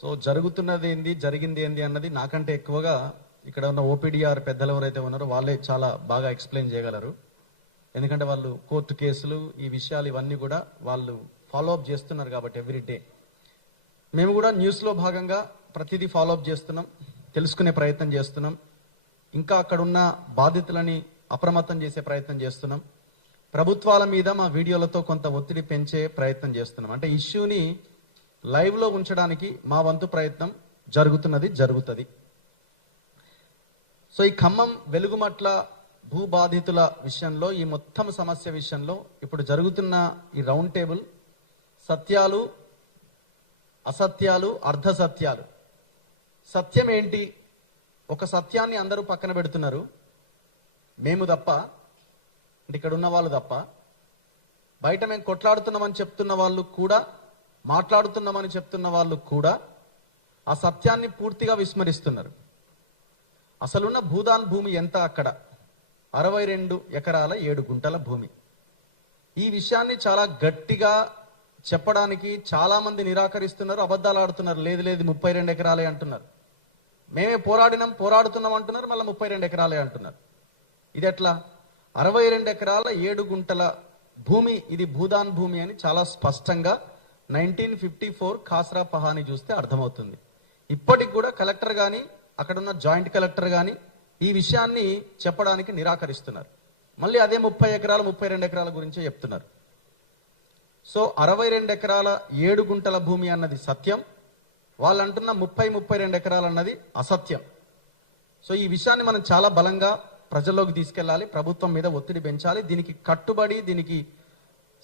So జరుగుతున్నది ఏంది, జరిగింది ఏంది అన్నది నాకంటే ఎక్కువగా ఇక్కడ ఉన్న ఓపీడీఆర్ పెద్దలు ఎవరైతే ఉన్నారో వాళ్ళే చాలా బాగా ఎక్స్ప్లెయిన్ చేయగలరు. ఎందుకంటే వాళ్ళు కోర్టు కేసులు, ఈ విషయాలు ఇవన్నీ కూడా వాళ్ళు ఫాలోఅప్ చేస్తున్నారు కాబట్టి ఎవ్రీ డే. మేము కూడా న్యూస్లో భాగంగా ప్రతిదీ ఫాలోఅప్ చేస్తున్నాం, తెలుసుకునే ప్రయత్నం చేస్తున్నాం. ఇంకా అక్కడున్న బాధితులని అప్రమత్తం చేసే ప్రయత్నం చేస్తున్నాం. ప్రభుత్వాల మీద మా వీడియోలతో కొంత ఒత్తిడి పెంచే ప్రయత్నం చేస్తున్నాం. అంటే ఇష్యూని లైవ్లో ఉంచడానికి మా వంతు ప్రయత్నం జరుగుతుంది. సో ఈ ఖమ్మం వెలుగుమట్ల భూ బాధితుల విషయంలో, ఈ మొత్తం సమస్య విషయంలో ఇప్పుడు జరుగుతున్న ఈ రౌండ్ టేబుల్ సత్యాలు, అసత్యాలు, అర్ధసత్యాలు. సత్యం ఏంటి? ఒక సత్యాన్ని అందరూ పక్కన పెడుతున్నారు, మేము తప్ప, అంటే ఇక్కడ ఉన్న వాళ్ళు తప్ప. బయట మేము కొట్లాడుతున్నామని చెప్తున్న వాళ్ళు కూడా, మాట్లాడుతున్నామని చెప్తున్న వాళ్ళు కూడా ఆ సత్యాన్ని పూర్తిగా విస్మరిస్తున్నారు. అసలున్న భూదాన్ భూమి ఎంత? అక్కడ 62 ఎకరాల 7 గుంటల భూమి. ఈ విషయాన్ని చాలా గట్టిగా చెప్పడానికి చాలా మంది నిరాకరిస్తున్నారు, అబద్ధాలు ఆడుతున్నారు. లేదు 32 ఎకరాలే అంటున్నారు. మేమే పోరాడుతున్నాం అంటున్నారు, మళ్ళీ 32 ఎకరాలే అంటున్నారు. ఇది ఎట్లా? 62 ఎకరాల 7 గుంటల భూమి ఇది భూదాన్ భూమి అని చాలా స్పష్టంగా 1954 ఖాస్రా పహాని చూస్తే అర్థమవుతుంది. ఇప్పటికి కూడా కలెక్టర్ కానీ, అక్కడున్న జాయింట్ కలెక్టర్ కానీ ఈ విషయాన్ని చెప్పడానికి నిరాకరిస్తున్నారు. మళ్ళీ అదే 30 ఎకరాల 32 ఎకరాల గురించే చెప్తున్నారు. సో 62 ఎకరాల 7 గుంటల భూమి అన్నది సత్యం, వాళ్ళు అంటున్న 32 ఎకరాలు అన్నది అసత్యం. సో ఈ విషయాన్ని మనం చాలా బలంగా ప్రజల్లోకి తీసుకెళ్లాలి, ప్రభుత్వం మీద ఒత్తిడి పెంచాలి, దీనికి కట్టుబడి, దీనికి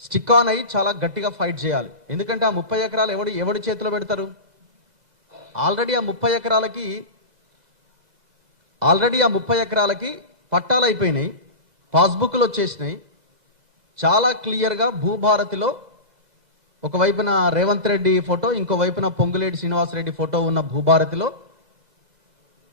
స్టిక్ ఆన్ అయ్యి చాలా గట్టిగా ఫైట్ చేయాలి. ఎందుకంటే ఆ 30 ఎకరాలు ఎవడి చేతిలో పెడతారు? ఆల్రెడీ ఆ 30 ఎకరాలకి పట్టాలు అయిపోయినాయి, పాస్బుక్లు వచ్చేసినాయి. చాలా క్లియర్గా భూభారతిలో ఒకవైపున రేవంత్ రెడ్డి ఫోటో, ఇంకో వైపున పొంగులేటి శ్రీనివాసరెడ్డి ఫోటో ఉన్న భూభారతిలో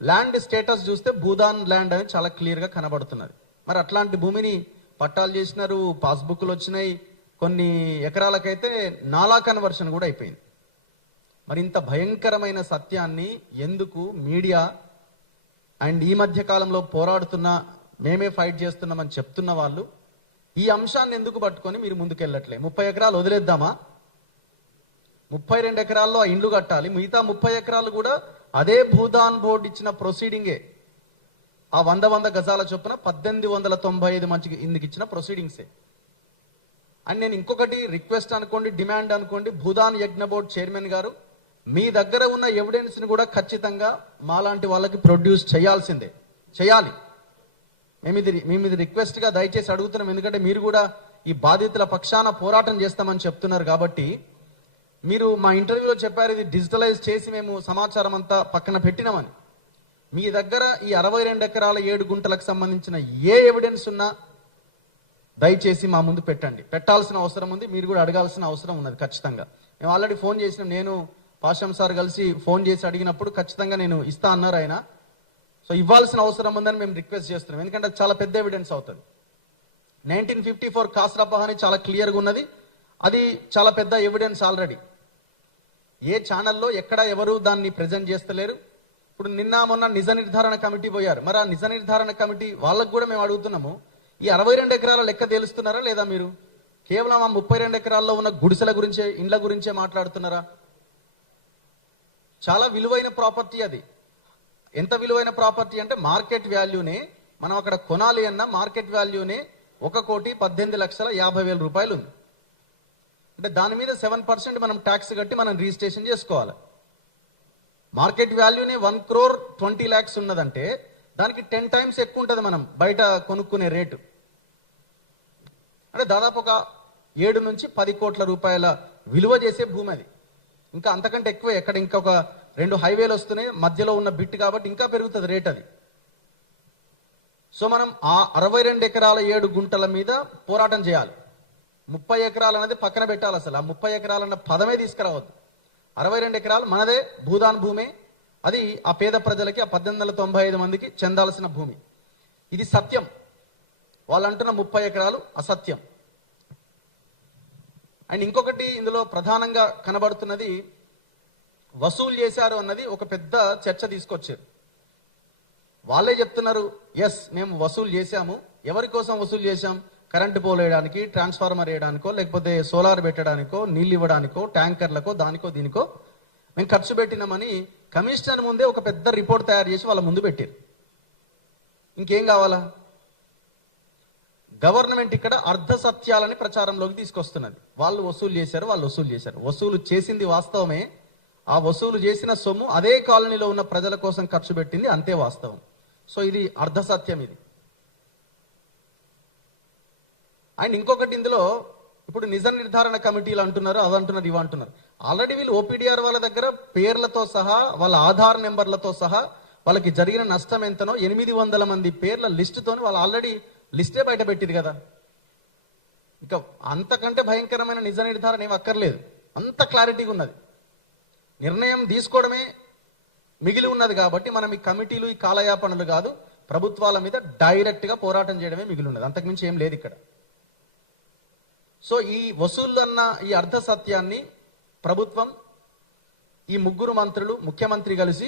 ల్యాండ్ స్టేటస్ చూస్తే భూదాన్ ల్యాండ్ అని చాలా క్లియర్గా కనబడుతున్నది. మరి అట్లాంటి భూమిని పట్టాలు చేసినారు, పాస్బుక్లు వచ్చినాయి, కొన్ని ఎకరాలకైతే నాలా కన్వర్షన్ కూడా అయిపోయింది. మరి ఇంత భయంకరమైన సత్యాన్ని ఎందుకు మీడియా అండ్ ఈ మధ్య కాలంలో పోరాడుతున్నా, మేమే ఫైట్ చేస్తున్నామని చెప్తున్న వాళ్ళు ఈ అంశాన్ని ఎందుకు పట్టుకొని మీరు ముందుకెళ్ళట్లే? 30 ఎకరాలు వదిలేద్దామా? 32 ఎకరాల్లో ఆ ఇండ్లు కట్టాలి, మిగతా 30 ఎకరాలు కూడా అదే భూదాన్ బోర్డు ఇచ్చిన ప్రొసీడింగే. ఆ 100 గజాల చొప్పున 1895 మంచికి ఇందుకు ఇచ్చిన ప్రొసీడింగ్సే. అండ్ నేను ఇంకొకటి రిక్వెస్ట్ అనుకోండి, డిమాండ్ అనుకోండి, భూదాన్ యజ్ఞ బోర్డు చైర్మన్ గారు, మీ దగ్గర ఉన్న ఎవిడెన్స్ ని కూడా ఖచ్చితంగా మాలాంటి వాళ్ళకి ప్రొడ్యూస్ చేయాలి. మేము ఇది రిక్వెస్ట్ గా దయచేసి అడుగుతున్నాం. ఎందుకంటే మీరు కూడా ఈ బాధితుల పక్షాన పోరాటం చేస్తామని చెప్తున్నారు కాబట్టి. మీరు మా ఇంటర్వ్యూలో చెప్పారు, ఇది డిజిటలైజ్ చేసి మేము సమాచారం అంతా పక్కన పెట్టినామని. మీ దగ్గర ఈ 62 ఎకరాల 7 గుంటలకు సంబంధించిన ఏ ఎవిడెన్స్ ఉన్నా దయచేసి మా ముందు పెట్టాల్సిన అవసరం ఉంది. మీరు కూడా అడగాల్సిన అవసరం ఉన్నది ఖచ్చితంగా. మేము ఆల్రెడీ ఫోన్ చేసినాం, నేను పాషం సార్ కలిసి ఫోన్ చేసి అడిగినప్పుడు ఖచ్చితంగా నేను ఇస్తా అన్నారు ఆయన. సో ఇవ్వాల్సిన అవసరం ఉందని మేము రిక్వెస్ట్ చేస్తున్నాం, ఎందుకంటే అది చాలా పెద్ద ఎవిడెన్స్ అవుతుంది. 1954 ఖాస్రా పహాని చాలా క్లియర్గా ఉన్నది, అది చాలా పెద్ద ఎవిడెన్స్. ఆల్రెడీ ఏ ఛానల్లో ఎక్కడ ఎవరు దాన్ని ప్రజెంట్ చేస్తలేరు. ఇప్పుడు నిన్న మొన్న నిజ నిర్ధారణ కమిటీ పోయారు, మరి ఆ నిజ నిర్ధారణ కమిటీ వాళ్ళకు కూడా మేము అడుగుతున్నాము, ఈ 62 ఎకరాల లెక్క తేలుస్తున్నారా లేదా? మీరు కేవలం ఆ 32 ఎకరాల్లో ఉన్న గుడిసెల గురించే, ఇండ్ల గురించే మాట్లాడుతున్నారా? చాలా విలువైన ప్రాపర్టీ అది. ఎంత విలువైన ప్రాపర్టీ అంటే మార్కెట్ వాల్యూనే, మనం అక్కడ కొనాలి అన్న మార్కెట్ వాల్యూనే 1,18,50,000 రూపాయలు ఉంది. అంటే దాని మీద 7% మనం ట్యాక్స్ కట్టి మనం రిజిస్ట్రేషన్ చేసుకోవాలి. మార్కెట్ వాల్యూనే 1,20,00,000 ఉన్నదంటే దానికి 10 times ఎక్కువ ఉంటుంది మనం బయట కొనుక్కునే రేటు. అంటే దాదాపు ఒక 7 నుంచి 10 కోట్ల రూపాయల విలువ చేసే భూమి అది. ఇంకా అంతకంటే ఎక్కువ ఎక్కడ, ఇంకొక 2 హైవేలు వస్తున్నాయి మధ్యలో ఉన్న బిట్ కాబట్టి ఇంకా పెరుగుతుంది రేట్ అది. సో మనం ఆ 62 ఎకరాల 7 గుంటల మీద పోరాటం చేయాలి. 30 ఎకరాలు అనేది పక్కన పెట్టాలి, అసలు ఆ 30 ఎకరాలన్న పదమే తీసుకురావద్దు. 62 ఎకరాలు మనదే భూదాన్ భూమే, అది ఆ పేద ప్రజలకి, ఆ 1895 మందికి చెందాల్సిన భూమి. ఇది సత్యం. వాళ్ళు అంటున్న 30 ఎకరాలు అసత్యం. అండ్ ఇంకొకటి ఇందులో ప్రధానంగా కనబడుతున్నది, వసూలు చేశారు అన్నది ఒక పెద్ద చర్చ తీసుకొచ్చారు. వాళ్ళే చెప్తున్నారు, ఎస్ మేము వసూలు చేశాము. ఎవరి కోసం వసూలు చేశాం? కరెంటు పోల్ వేయడానికి, ట్రాన్స్ఫార్మర్ వేయడానికో, లేకపోతే సోలార్ పెట్టడానికో, నీళ్ళు ఇవ్వడానికో, ట్యాంకర్లకో, దానికో దీనికో మేము ఖర్చు పెట్టినామని కమిషనర్ ముందే ఒక పెద్ద రిపోర్ట్ తయారు చేసి వాళ్ళ ముందు పెట్టారు. ఇంకేం కావాలా? గవర్నమెంట్ ఇక్కడ అర్ధ సత్యాలని ప్రచారంలోకి తీసుకొస్తున్నది. వాళ్ళు వసూలు చేశారు, వాళ్ళు వసూలు చేశారు. వసూలు చేసింది వాస్తవమే. ఆ వసూలు చేసిన సొమ్ము అదే కాలనీలో ఉన్న ప్రజల కోసం ఖర్చు పెట్టింది, అంతే వాస్తవం. సో ఇది అర్ధ సత్యం ఇది. అండ్ ఇంకొకటి, ఇందులో ఇప్పుడు నిజ నిర్ధారణ కమిటీలు అంటున్నారు, అదంటున్నారు, ఇవి అంటున్నారు. ఆల్రెడీ వీళ్ళు ఓపీడీఆర్ వాళ్ళ దగ్గర పేర్లతో సహా, వాళ్ళ ఆధార్ నెంబర్లతో సహా, వాళ్ళకి జరిగిన నష్టం ఎంతనో 800 మంది పేర్ల లిస్టుతో వాళ్ళు ఆల్రెడీ లిస్టే బయట పెట్టింది కదా. ఇంకా అంతకంటే భయంకరమైన నిజ నిర్ధారణ ఏం అక్కర్లేదు. అంత క్లారిటీగా ఉన్నది. నిర్ణయం తీసుకోవడమే మిగిలి ఉన్నది కాబట్టి మనం ఈ కమిటీలు, ఈ కాలయాపనలు కాదు, ప్రభుత్వాల మీద డైరెక్ట్ గా పోరాటం చేయడమే మిగిలి ఉన్నది. అంతకుమించి ఏం లేదు ఇక్కడ. సో ఈ వసూళ్లు అన్న ఈ అర్ధ సత్యాన్ని ప్రభుత్వం, ఈ ముగ్గురు మంత్రులు, ముఖ్యమంత్రి కలిసి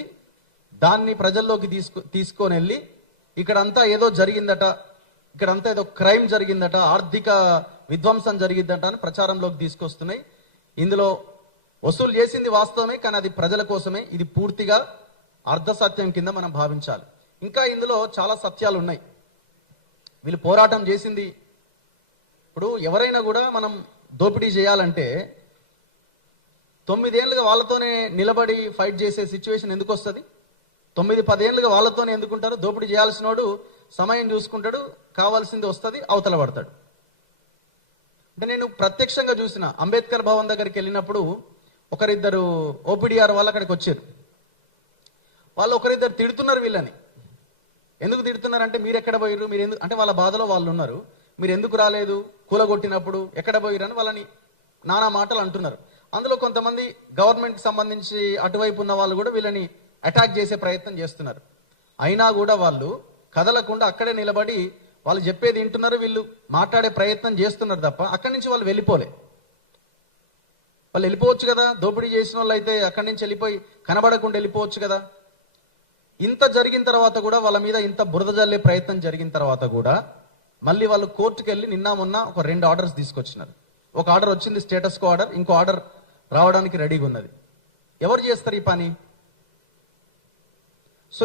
దాన్ని ప్రజల్లోకి తీసుకొని వెళ్ళి ఇక్కడంతా ఏదో జరిగిందట, ఇక్కడంతా ఏదో క్రైమ్ జరిగిందట, ఆర్థిక విధ్వంసం జరిగిందట అని ప్రచారంలోకి తీసుకొస్తున్నాయి. ఇందులో వసూలు చేసింది వాస్తవమే, కానీ అది ప్రజల కోసమే. ఇది పూర్తిగా అర్ధ సత్యం కింద మనం భావించాలి. ఇంకా ఇందులో చాలా సత్యాలు ఉన్నాయి. వీళ్ళు పోరాటం చేసింది, ఇప్పుడు ఎవరైనా కూడా మనం దోపిడీ చేయాలంటే 9 ఏళ్ళుగా వాళ్ళతోనే నిలబడి ఫైట్ చేసే సిచ్యువేషన్ ఎందుకు వస్తుంది? 9-10 ఏళ్ళుగా వాళ్ళతోనే ఎందుకుంటారు? దోపిడీ చేయాల్సినోడు సమయం చూసుకుంటాడు, కావాల్సింది వస్తుంది, అవతల పడతాడు. అంటే నేను ప్రత్యక్షంగా చూసిన, అంబేద్కర్ భవన్ దగ్గరికి వెళ్ళినప్పుడు ఒకరిద్దరు ఓపీడీఆర్ వాళ్ళు అక్కడికి వచ్చారు. వాళ్ళు ఒకరిద్దరు తిడుతున్నారు వీళ్ళని. ఎందుకు తిడుతున్నారంటే, మీరు ఎక్కడ పోయిర్రు, మీరు ఎందుకు అంటే వాళ్ళ బాధలో వాళ్ళు ఉన్నారు. మీరు ఎందుకు రాలేదు, కూలగొట్టినప్పుడు ఎక్కడ పోయిర్రు అని వాళ్ళని నానా మాటలు అంటున్నారు. అందులో కొంతమంది గవర్నమెంట్ కి సంబంధించి అటువైపు ఉన్న వాళ్ళు కూడా వీళ్ళని అటాక్ చేసే ప్రయత్నం చేస్తున్నారు. అయినా కూడా వాళ్ళు కదలకుండా అక్కడే నిలబడి వాళ్ళు చెప్పేది వింటున్నారు, వీళ్ళు మాట్లాడే ప్రయత్నం చేస్తున్నారు తప్ప అక్కడి నుంచి వాళ్ళు వెళ్ళిపోలే. వాళ్ళు వెళ్ళిపోవచ్చు కదా, దోపిడీ చేసిన వాళ్ళు అయితే అక్కడి నుంచి వెళ్ళిపోయి కనబడకుండా వెళ్ళిపోవచ్చు కదా. ఇంత జరిగిన తర్వాత కూడా, వాళ్ళ మీద ఇంత బురద జల్లే ప్రయత్నం జరిగిన తర్వాత కూడా మళ్ళీ వాళ్ళు కోర్టుకు వెళ్ళి నిన్న మొన్న ఒక 2 ఆర్డర్స్ తీసుకొచ్చినారు. ఒక ఆర్డర్ వచ్చింది, స్టేటస్ కో ఆర్డర్, ఇంకో ఆర్డర్ రావడానికి రెడీగా ఉన్నది. ఎవరు చేస్తారు ఈ పని? సో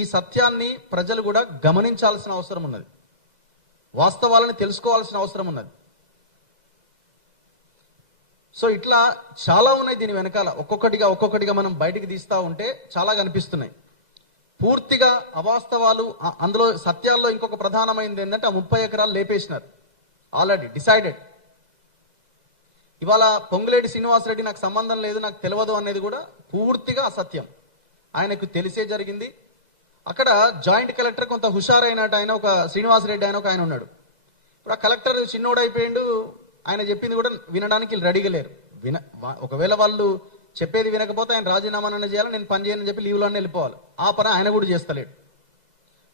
ఈ సత్యాన్ని ప్రజలు కూడా గమనించాల్సిన అవసరం ఉన్నది, వాస్తవాలను తెలుసుకోవాల్సిన అవసరం ఉన్నది. సో ఇట్లా చాలా ఉన్నాయి దీని వెనకాల. ఒక్కొక్కటిగా మనం బయటికి తీస్తా ఉంటే చాలా కనిపిస్తున్నాయి. పూర్తిగా అవాస్తవాలు, అందులో సత్యాల్లో ఇంకొక ప్రధానమైనది ఏంటంటే, ఆ 30 ఎకరాలు లేపేసినారు ఆల్రెడీ డిసైడెడ్. ఇవాళ పొంగులేటి శ్రీనివాసరెడ్డి నాకు సంబంధం లేదు, నాకు తెలియదు అనేది కూడా పూర్తిగా అసత్యం. ఆయనకు తెలిసే జరిగింది. అక్కడ జాయింట్ కలెక్టర్ కొంత హుషారైనట్టు ఆయన, ఒక శ్రీనివాసరెడ్డి ఆయన ఒక ఆయన ఉన్నాడు. ఇప్పుడు ఆ కలెక్టర్ చిన్నోడైపోయిండు, ఆయన చెప్పింది కూడా వినడానికి రెడీగా లేరు. ఒకవేళ వాళ్ళు చెప్పేది వినకపోతే ఆయన రాజీనామానన్నా చేయాలి, నేను పని చేయనని చెప్పి లీవ్లోనే వెళ్ళిపోవాలి. ఆ పని ఆయన కూడా చేస్తలేడు.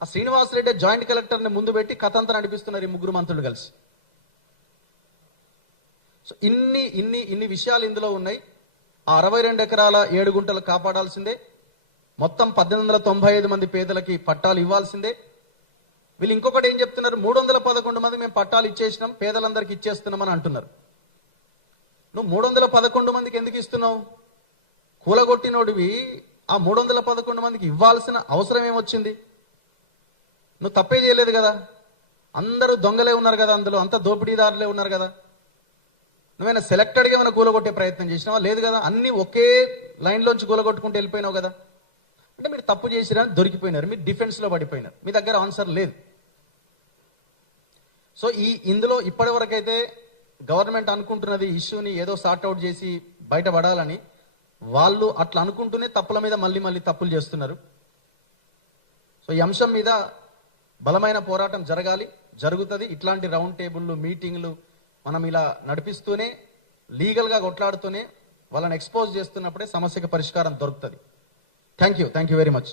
ఆ శ్రీనివాసరెడ్డి జాయింట్ కలెక్టర్ని ముందు పెట్టి కథ అంతా నడిపిస్తున్నారు ఈ ముగ్గురు మంత్రులు కలిసి. సో ఇన్ని విషయాలు ఇందులో ఉన్నాయి. ఆ 62 ఎకరాల 7 గుంటలు కాపాడాల్సిందే. మొత్తం 1895 మంది పేదలకి పట్టాలు ఇవ్వాల్సిందే. వీళ్ళు ఇంకొకటి ఏం చెప్తున్నారు, 311 మంది మేము పట్టాలు ఇచ్చేసినాం, పేదలందరికీ ఇచ్చేస్తున్నామని అంటున్నారు. నువ్వు 311 మందికి ఎందుకు ఇస్తున్నావు? కూలగొట్టినోడివి ఆ 311 మందికి ఇవ్వాల్సిన అవసరం ఏమొచ్చింది? నువ్వు తప్పే చేయలేదు కదా. అందరూ దొంగలే ఉన్నారు కదా, అందులో అంత దోపిడీదారులే ఉన్నారు కదా. నువ్వైనా సెలెక్టెడ్గా ఏమైనా కూలగొట్టే ప్రయత్నం చేసినావా? లేదు కదా. అన్ని ఒకే లైన్లోంచి కూలగొట్టుకుంటూ వెళ్ళిపోయినావు కదా. అంటే మీరు తప్పు చేసిరని దొరికిపోయినారు, మీరు డిఫెన్స్లో పడిపోయినారు, మీ దగ్గర ఆన్సర్ లేదు. సో ఇందులో ఇప్పటి వరకైతే గవర్నమెంట్ అనుకుంటున్నది ఇష్యూని ఏదో సార్ట్అవుట్ చేసి బయటపడాలని. వాళ్ళు అట్లా అనుకుంటూనే తప్పుల మీద మళ్ళీ తప్పులు చేస్తున్నారు. సో ఈ అంశం మీద బలమైన పోరాటం జరగాలి, జరుగుతుంది. ఇట్లాంటి రౌండ్ టేబుల్లు, మీటింగ్లు మనం ఇలా నడిపిస్తూనే, లీగల్గా కొట్లాడుతూనే వాళ్ళని ఎక్స్పోజ్ చేస్తున్నప్పుడే సమస్యకు పరిష్కారం దొరుకుతుంది. Thank you very much.